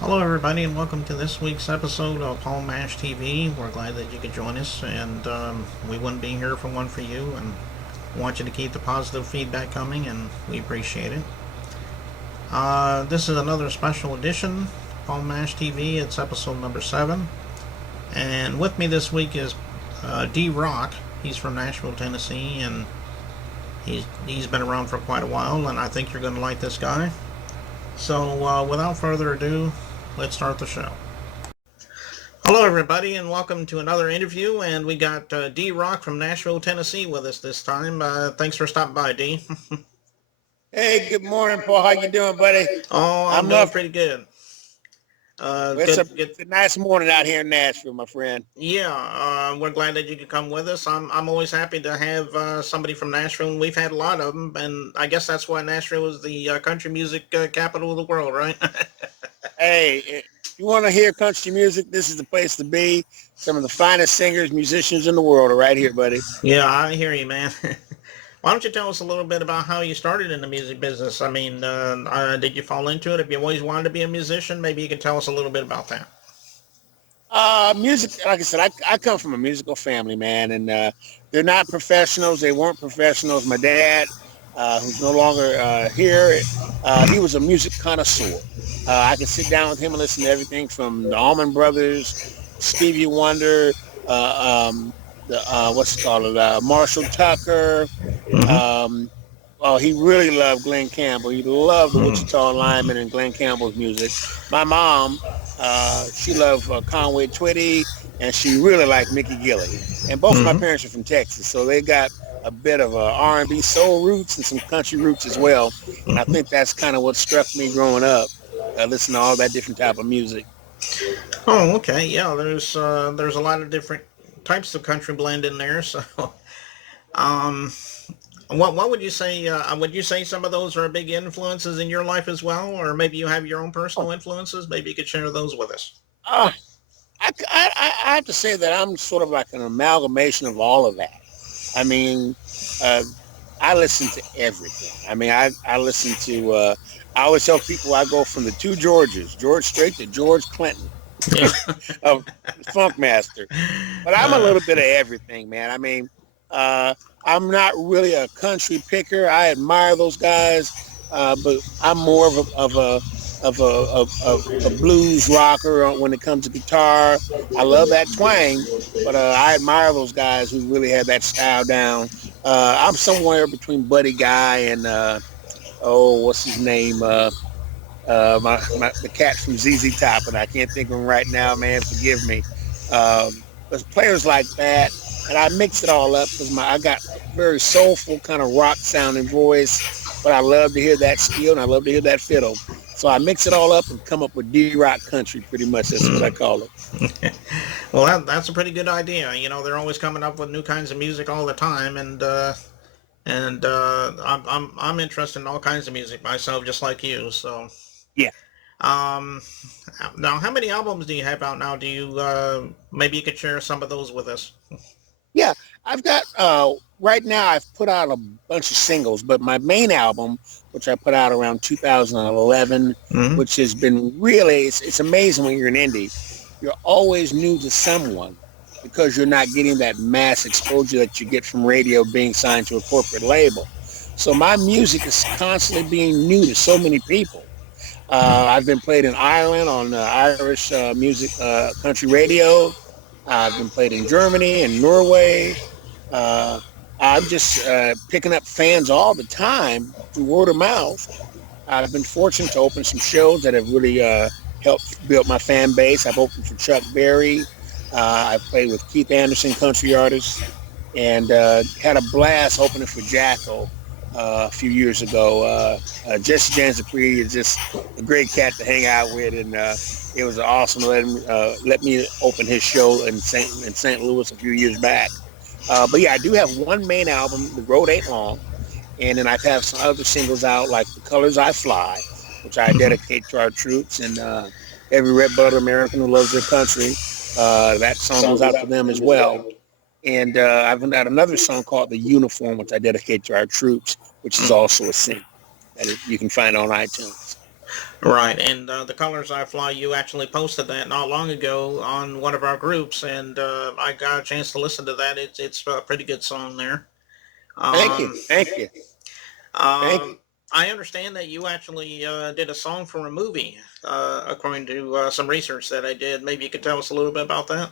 Hello, everybody, and welcome to this week's episode of Paul Mash TV. We're glad that you could join us, and we wouldn't be here for one for you, and want you to keep the positive feedback coming, and we appreciate it. This is another special edition, Paul Mash TV. It's episode number 7, and with me this week is Dee Rock. He's from Nashville, Tennessee, and he's been around for quite a while, and I think you're going to like this guy. So, without further ado, let's start the show. Hello, everybody, and welcome to another interview. And we got Dee Rock from Nashville, Tennessee, with us this time. Thanks for stopping by, Dee. Hey, good morning, Paul. How you doing, buddy? Oh, I'm I'm doing up. pretty good. It's a, Good, good. it's a nice morning out here in Nashville, my friend. Yeah, we're glad that you could come with us. I'm always happy to have somebody from Nashville, and we've had a lot of them. And I guess that's why Nashville is the country music capital of the world, right? Hey, if you want to hear country music, this is the place to be. Some of the finest singers, musicians in the world are right here, buddy. Yeah, I hear you, man. Why don't you tell us a little bit about how you started in the music business? I mean, did you fall into it? Have you always wanted to be a musician? Maybe you can tell us a little bit about that. Music, like I said, I come from a musical family, man, and they're not professionals. They weren't professionals. My dad, who's no longer here, he was a music connoisseur. I could sit down with him and listen to everything from the Allman Brothers, Stevie Wonder, the what's it called, Marshall Tucker. Hmm. Um, he really loved Glenn Campbell. He loved the Hmm. Wichita Lineman and Glenn Campbell's music. My mom, she loved Conway Twitty, and she really liked Mickey Gilley. And both of my Hmm. parents are from Texas, so they got a bit of R&B soul roots and some country roots as well. And I Hmm. think that's kind of what struck me growing up, listening to all that different type of music. Oh, okay. Yeah, there's a lot of different types of country blend in there. So, um, what would you say? Would you say some of those are big influences in your life as well, or maybe you have your own personal influences? Maybe you could share those with us. Uh, I have to say that I'm sort of like an amalgamation of all of that. I mean, uh, I listen to everything. I mean, I listen to, I always tell people I go from the two Georges, George Strait to George Clinton Yeah. of Funk Master. But I'm a uh, little bit of everything, man. I mean, uh, I'm not really a country picker. I admire those guys, but I'm more of a blues rocker when it comes to guitar. I love that twang, but I admire those guys who really have that style down. I'm somewhere between Buddy Guy and what's his name? The cat from ZZ Top, and I can't think of him right now, man. Forgive me. But players like that, and I mix it all up because I got very soulful kind of rock sounding voice, but I love to hear that steel and I love to hear that fiddle. So I mix it all up and come up with D Rock country, pretty much. That's what I call it. well, that's a pretty good idea. You know, they're always coming up with new kinds of music all the time, and I'm interested in all kinds of music myself, just like you. So, Yeah. um, now, how many albums do you have out now? Do you maybe you could share some of those with us? Yeah, I've got right now. I've put out a bunch of singles, but my main album, which I put out around 2011, Hmm. which has been really it's amazing when you're an indie. You're always new to someone because you're not getting that mass exposure that you get from radio being signed to a corporate label. So my music is constantly being new to so many people. I've been played in Ireland on Irish music country radio. I've been played in Germany and Norway. Uh, I'm just picking up fans all the time through word of mouth. I've been fortunate to open some shows that have really helped build my fan base. I've opened for Chuck Berry. I've played with Keith Anderson, country artist, and had a blast opening for Jacko a few years ago. Jesse James Dupree is just a great cat to hang out with, and it was awesome to let me open his show in St. Louis a few years back. But yeah, I do have one main album. The road ain't long, and then I have some other singles out like "The Colors I Fly," which I dedicate to our troops and every red-blooded American who loves their country. That song goes out to them as well. And I've got another song called "The Uniform," which I dedicate to our troops, which is also a single that you can find on iTunes. Right, and The Colors I Fly, you actually posted that not long ago on one of our groups, and I got a chance to listen to that. It's a pretty good song there. Thank you, Um, thank you, thank you. um, I understand that you actually did a song for a movie, according to some research that I did. Maybe you could tell us a little bit about that.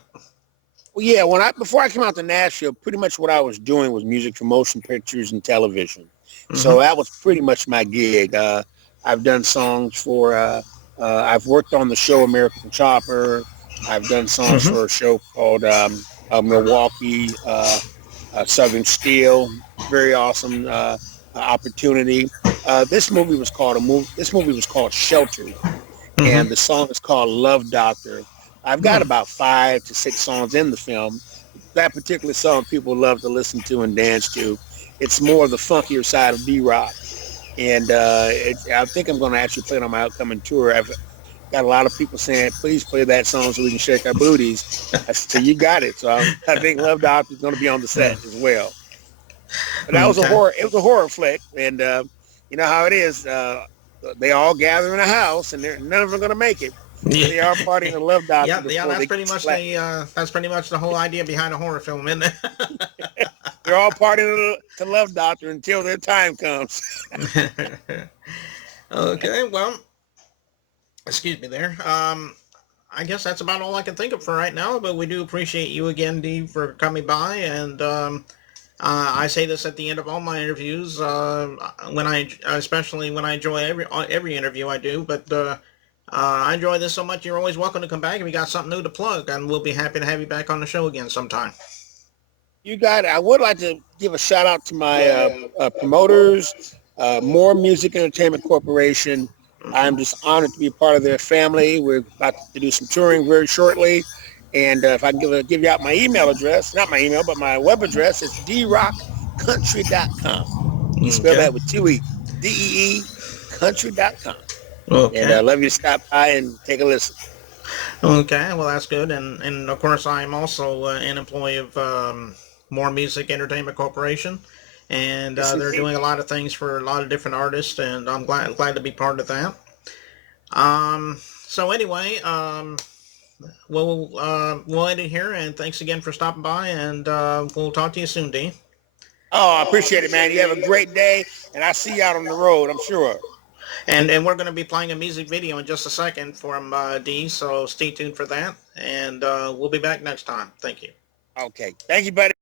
Well, yeah, before I came out to Nashville, pretty much what I was doing was music for motion pictures and television. So Mm-hmm. that was pretty much my gig. I've done songs for. I've worked on the show American Chopper. I've done songs Mm-hmm. for a show called Milwaukee Southern Steel. Very awesome opportunity. This movie was called Sheltered, and Mm-hmm. the song is called Love Doctor. I've got about 5 to 6 songs in the film. That particular song people love to listen to and dance to. It's more of the funkier side of Dee Rock. And I think I'm going to actually play it on my upcoming tour. I've got a lot of people saying, please play that song so we can shake our booties. I said, you got it. So I think Love Doctor is going to be on the set as well. But that was a Okay. horror. It was a horror flick. And you know how it is. They all gather in a house and none of them are going to make it. Yeah. They are partying a Love Doctor Yeah. before That's they pretty get much slapped. the whole idea behind a horror film, isn't They're all partying to Love Doctor until their time comes. it? Okay. Well, excuse me there. I guess that's about all I can think of for right now. But we do appreciate you again, Dee, for coming by. And I say this at the end of all my interviews. Especially when I enjoy every interview I do. But I enjoy this so much. You're always welcome to come back if you got something new to plug, and we'll be happy to have you back on the show again sometime. You got it. I would like to give a shout out to my promoters, More Music Entertainment Corporation. I'm just honored to be a part of their family. We're about to do some touring very shortly. And if I can give you out my email address, not my email, but my web address, it's deerockcountry.com. You spell Okay. that with 2 E. DEE country.com. And Okay. I love you to stop by and take a listen. Okay, well that's good, and of course I'm also an employee of More Music Entertainment Corporation, and Yes, they're indeed. doing a lot of things for a lot of different artists, and I'm glad to be part of that. So anyway, we'll end it here, and thanks again for stopping by, and we'll talk to you soon, Dean. Oh, I appreciate it, man. You have a great day, and I'll see you out on the road, I'm sure. And we're going to be playing a music video in just a second from Dee, so stay tuned for that, and we'll be back next time. Thank you. Okay. Thank you, buddy.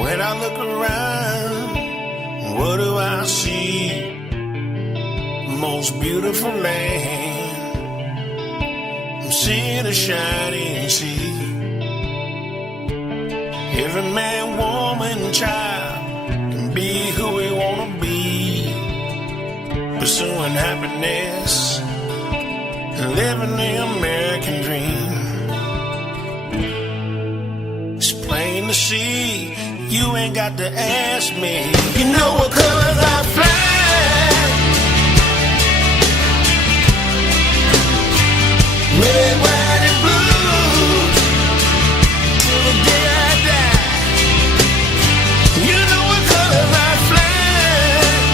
When I look around, what do I see? Most beautiful land. I'm seeing a shining sea. Every man, woman, and child can be who we want to be. Pursuing happiness and living the American dream. It's plain to see, you ain't got to ask me. You know what colors I fly. Red, white, and blue. Till the day I die. You know what colors I fly.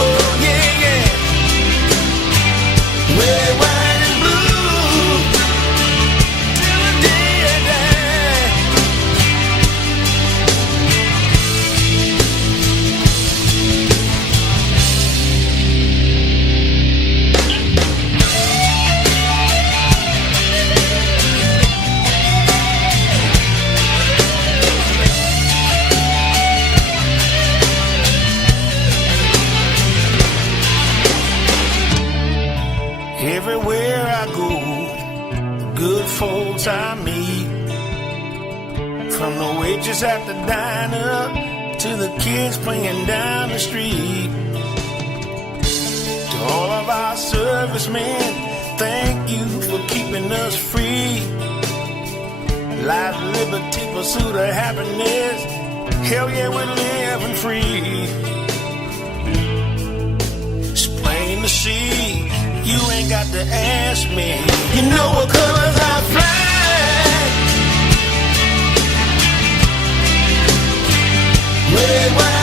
Oh, yeah, yeah. Red, white, and blue. Till the day I die. Everywhere I go, the good folks I meet, from the waitress at the diner to the kids playing down the street, to all of our servicemen, thank you for keeping us free. Life, liberty, pursuit of happiness, Hell yeah, we're living free. It's plain to see, you ain't got to ask me. You know what colors I fly? Red, white,